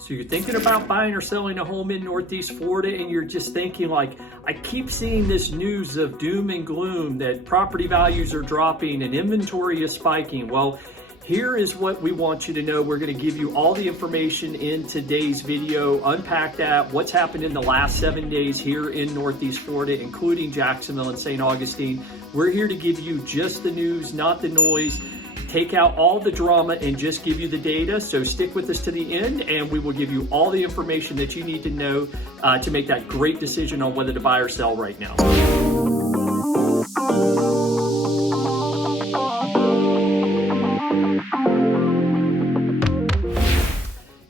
So you're thinking about buying or selling a home in Northeast Florida, and you're just thinking like, I keep seeing this news of doom and gloom that property values are dropping and inventory is spiking. Well, here is what we want you to know. We're going to give you all the information in today's video, unpack that, what's happened in the last 7 days here in Northeast Florida, including Jacksonville and St. Augustine. We're here to give you just the news, not the noise. Take out all the drama and just give you the data. So stick with us to the end, and we will give you all the information that you need to know to make that great decision on whether to buy or sell right now.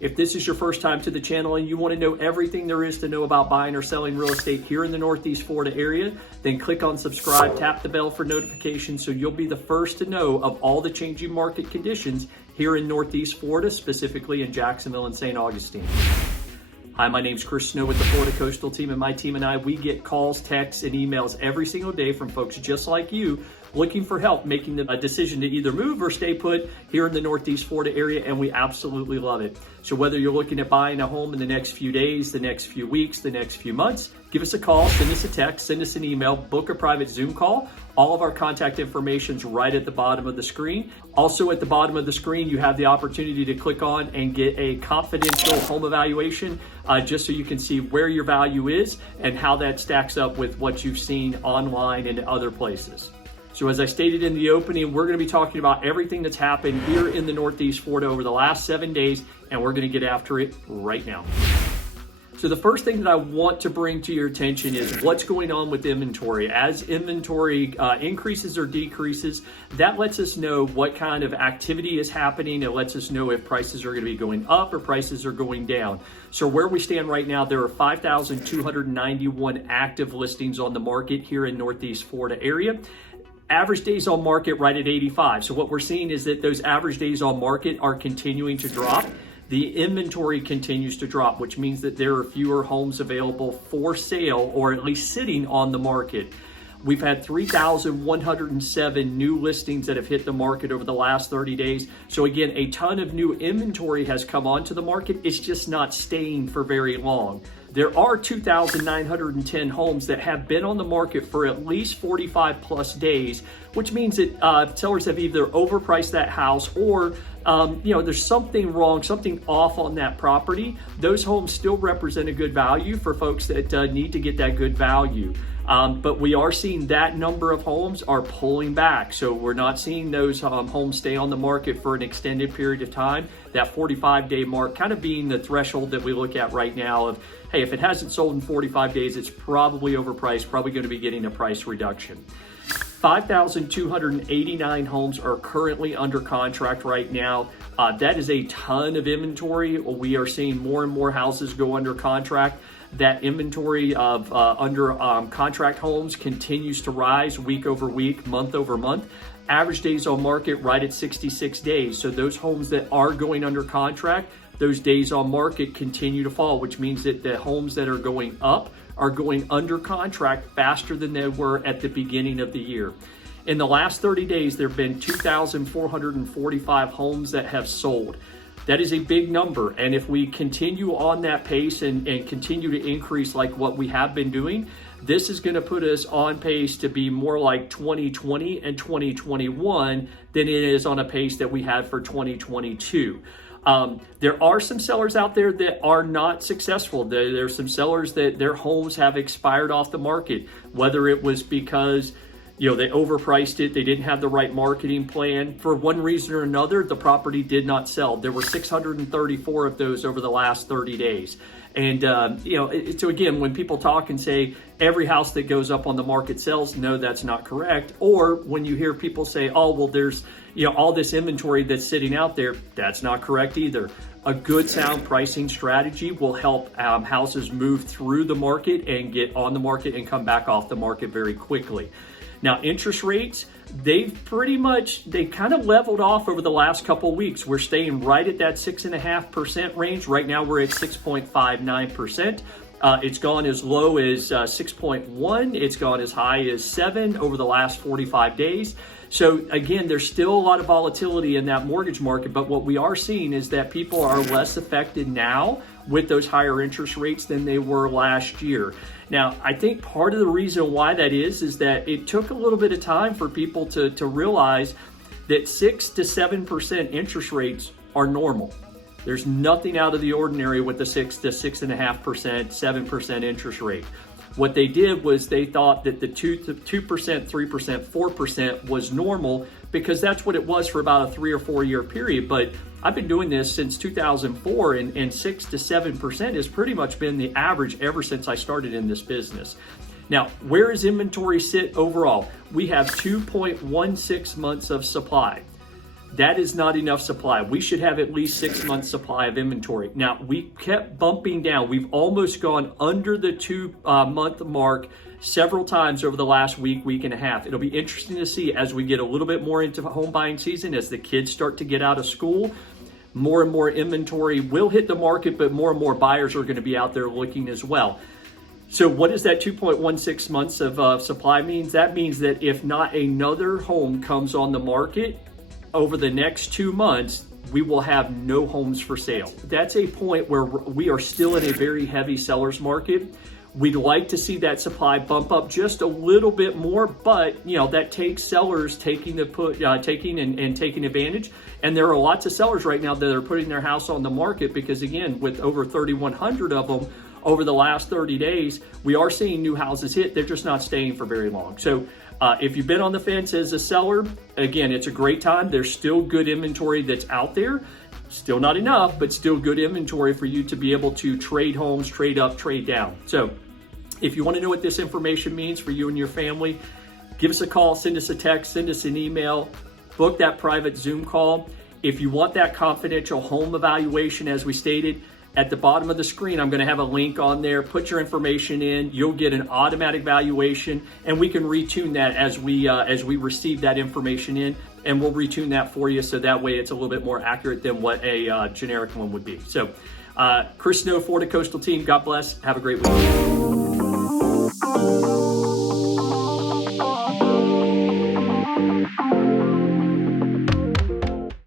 If this is your first time to the channel and you want to know everything there is to know about buying or selling real estate here in the Northeast Florida area, then click on subscribe, tap the bell for notifications so you'll be the first to know of all the changing market conditions here in Northeast Florida, specifically in Jacksonville and St. Augustine. Hi, my name's Chris Snow with the Florida Coastal Team, and my team and I, we get calls, texts, and emails every single day from folks just like you looking for help making a decision to either move or stay put here in the Northeast Florida area, and we absolutely love it. So whether you're looking at buying a home in the next few days, the next few weeks, the next few months, give us a call, send us a text, send us an email, book a private Zoom call. All of our contact information's right at the bottom of the screen. Also at the bottom of the screen, you have the opportunity to click on and get a confidential home evaluation just so you can see where your value is and how that stacks up with what you've seen online and other places. So as I stated in the opening, we're going to be talking about everything that's happened here in the Northeast Florida over the last 7 days, and we're going to get after it right now. So the first thing that I want to bring to your attention is what's going on with inventory. As inventory increases or decreases, that lets us know what kind of activity is happening. It lets us know if prices are going to be going up or prices are going down. So where we stand right now, there are 5,291 active listings on the market here in Northeast Florida area. Average days on market right at 85. So what we're seeing is that those average days on market are continuing to drop. The inventory continues to drop, which means that there are fewer homes available for sale or at least sitting on the market. We've had 3,107 new listings that have hit the market over the last 30 days. So again, a ton of new inventory has come onto the market. It's just not staying for very long. There are 2,910 homes that have been on the market for at least 45 plus days, which means that sellers have either overpriced that house or there's something wrong, something off on that property. Those homes still represent a good value for folks that need to get that good value. But we are seeing that number of homes are pulling back. So we're not seeing those homes stay on the market for an extended period of time. That 45-day mark kind of being the threshold that we look at right now of, hey, if it hasn't sold in 45 days, it's probably overpriced, probably going to be getting a price reduction. 5,289 homes are currently under contract right now. That is a ton of inventory. We are seeing more and more houses go under contract. That inventory of under contract homes continues to rise week over week, month over month. Average days on market right at 66 days. So those homes that are going under contract, those days on market continue to fall, which means that the homes that are going up are going under contract faster than they were at the beginning of the year. In the last 30 days, there have been 2,445 homes that have sold. That is a big number, and if we continue on that pace and continue to increase like what we have been doing, this is going to put us on pace to be more like 2020 and 2021 than it is on a pace that we had for 2022. There are some sellers out there that are not successful. There's some sellers that their homes have expired off the market, whether it was because they overpriced it, they didn't have the right marketing plan. For one reason or another, the property did not sell. There were 634 of those over the last 30 days. And, so again, when people talk and say every house that goes up on the market sells, no, that's not correct. Or when you hear people say, oh, well, there's, all this inventory that's sitting out there, that's not correct either. A good sound pricing strategy will help houses move through the market and get on the market and come back off the market very quickly. Now, interest rates, they've kind of leveled off over the last couple of weeks. We're staying right at that 6.5% range. Right now, we're at 6.59%. It's gone as low as 6.1. It's gone as high as 7 over the last 45 days. So again, there's still a lot of volatility in that mortgage market, but what we are seeing is that people are less affected now with those higher interest rates than they were last year. Now, I think part of the reason why that is that it took a little bit of time for people to realize that 6 to 7% interest rates are normal. There's nothing out of the ordinary with the 6 to 6.5%, 7% interest rate. What they did was they thought that the 2%, 3%, 4% was normal because that's what it was for about a 3 or 4 year period. But I've been doing this since 2004, and 6 to 7% has pretty much been the average ever since I started in this business. Now, where does inventory sit overall? We have 2.16 months of supply. That is not enough supply. We should have at least 6 months supply of inventory. Now, we kept bumping down. We've almost gone under the 2 month mark several times over the last week and a half. It'll be interesting to see as we get a little bit more into home buying season, as the kids start to get out of school, more and more inventory will hit the market, but more and more buyers are going to be out there looking as well. So what does that 2.16 months of supply means? That means that if not another home comes on the market over the next 2 months, we will have no homes for sale. That's a point where we are still in a very heavy seller's market. We'd like to see that supply bump up just a little bit more, but that takes sellers taking advantage. And there are lots of sellers right now that are putting their house on the market because, again, with over 3,100 of them over the last 30 days, we are seeing new houses hit. They're just not staying for very long. So if you've been on the fence as a seller, again, it's a great time. There's still good inventory that's out there. Still not enough, but still good inventory for you to be able to trade homes, trade up, trade down. So if you want to know what this information means for you and your family, give us a call, send us a text, send us an email, book that private Zoom call. If you want that confidential home evaluation, as we stated, at the bottom of the screen, I'm going to have a link on there. Put your information in. You'll get an automatic valuation, and we can retune that as we receive that information in, and we'll retune that for you so that way it's a little bit more accurate than what a generic one would be. So, Chris Snow, Florida Coastal Team, God bless. Have a great week.